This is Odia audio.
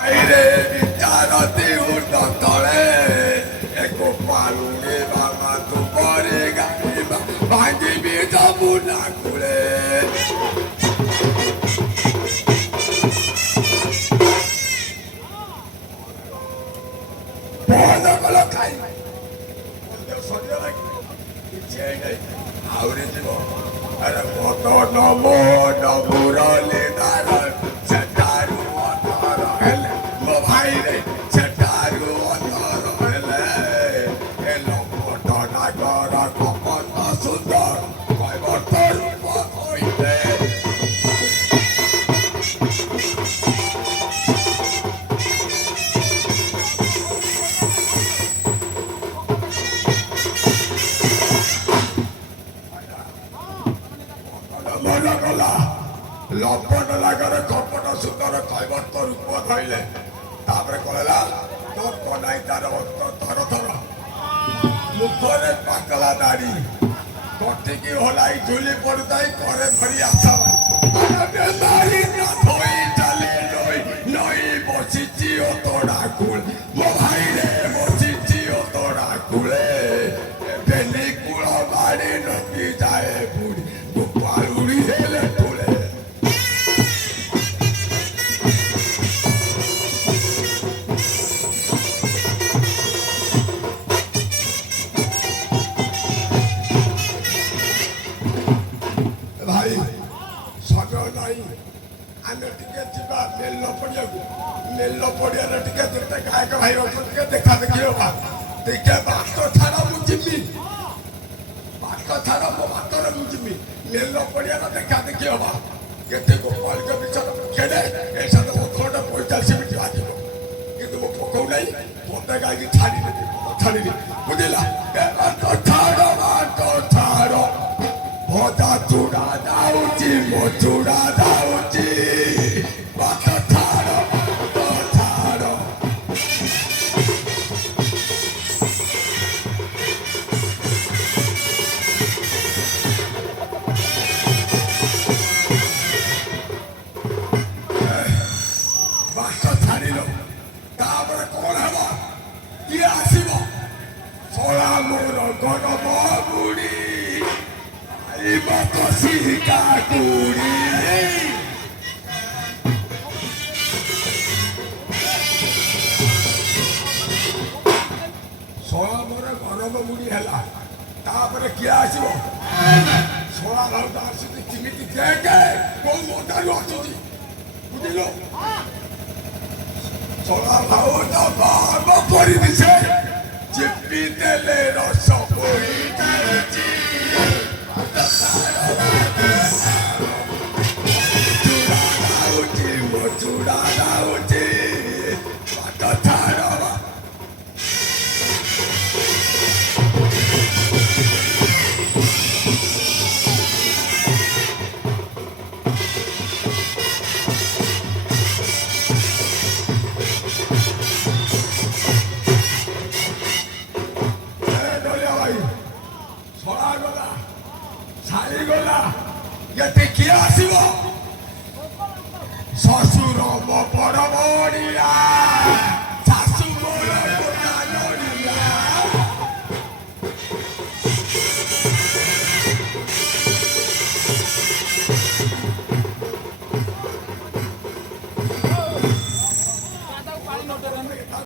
Aire ବିଚାରତି ଉର୍ଦ୍ଧ ତଳେ ଏକ ପାଲୁରେ ବାବା ତୁ ପରେ ଗାଇବା ଭାଙ୍ଗିବି ଯମୁନା କୂଳେ ବନ୍ଦ କଲ ଖାଇ ସରିଗଲା କିଛି ନାହିଁ ଆହୁରି ଯିବ ଆରେ ମତ ନମୋ ନମୁରଲି ଦାର ସେଠାରୁ ଅଧର ହେଲେ ମୋ ଭାଇରେ ସେଠାରୁ ଅଧର ହେଲେ ଏ ଲୋକଟ ନାଗର କପଟ ସୁନ୍ଦର କହିବ ତ ରୂପ କହିଲେ ମନ କଲା ଲପଟ ଲାଗରେ କପଟ ସୁନ୍ଦର କୈବର୍ତ୍ତ ରୂପ ଧଇଲେ ତାପରେ କହିଲା ତୋ କନାଇ ତାର ଥର ଥର ମୁଖରେ ପାକଲା ଦାଢ଼ି କଟିକି ହଲାଇ ଝୁଲି ପଡୁଥାଏ କରେ ଧରି ଆଶା ମାରି ଧୋଇ ଚାଲି ନଈ ବସିଛି ଓ ତୋଡ଼ା କୂଳ ମୋ ଭାଇରେ ବସିଛି ଓ ତୋଡ଼ା କୂଳେ ବେଲି କୂଳ ବାଡ଼ି ନଦୀ ଯାଏ ବୁଡ଼ି ପାଲୁଡ଼ି ହେଲେ ତୁଳେ ଭାଇ ସମୟ ନାହିଁ ଆମେ ଟିକେ ଯିବା ମେଲ ପଡ଼ିଆକୁ ମେଲ ପଡ଼ିଆରେ ଟିକେ ଯେତେ ଗାୟକ ଭାଇ ଅଛନ୍ତି ଟିକେ ଦେଖା ଦେଖି ହବା ଟିକେ ବାଟ ଛାଡ଼ ମୁଁ ଯିବି ବାଟ ଛାଡ଼ ମୋ ବାଟରେ ମୁଁ ଯିବି ମେଲ ପଡ଼ିଆର ଦେଖା ଦେଖି ହବା କେତେ ଗୋପାଳିକ ବିଚାର ଖେଳେ ଏସା ତ ଅଥରଟା 45 ମିନିଟ୍ ଲାଗିବ କିନ୍ତୁ ମୁଁ ପକଉ ନାହିଁ ମୋତେ ଗାଇକି ଛାଡ଼ିବି ବୁଝିଲା ବାଟ ଛାଡ଼ ଭଜା ଚୁଡ଼ା ଯାଉଛି ମୋ ଚୁଡ଼ା ଯାଉଛି ବାଟ ଛାଡ଼ ବାଟ ଛାଡ଼ିଲ ତାପରେ କ'ଣ ହେବ କିଏ ଆସିବ ଶଳା ମୋର ଗରମ ବୁଢ଼ୀ କଷିକା କୁଡ଼ି ଶଳା ମୋର ଗରମ ବୁଢ଼ୀ ହେଲା ତାପରେ କିଏ ଆସିବ ଶଳା ଭାଉଜ ଆସୁଛି କେମିତି ଦେଖେ କୋଉ ମଜାରୁ ଆସୁଛି ବୁଝିଲ ଶଳା ଭାଉଜ ବାମ କରିବି ସେ ଚିପି ଦେଲେ ରସ ବୋହି ଯାଉଛି ଚୁଡ଼ା ଯାଉଛି ବାଟ ଛାଡ଼ ସଳାଗଲା ଛାଡ଼ିଗଲା ଏଠି କିଏ ଆସିବ ଶ୍ୱଶୁର ମୋ ବଡ଼ ବଢ଼ିଆ ଶାଶୁ ମୋର ଗୋଟା ନଡ଼ିଆ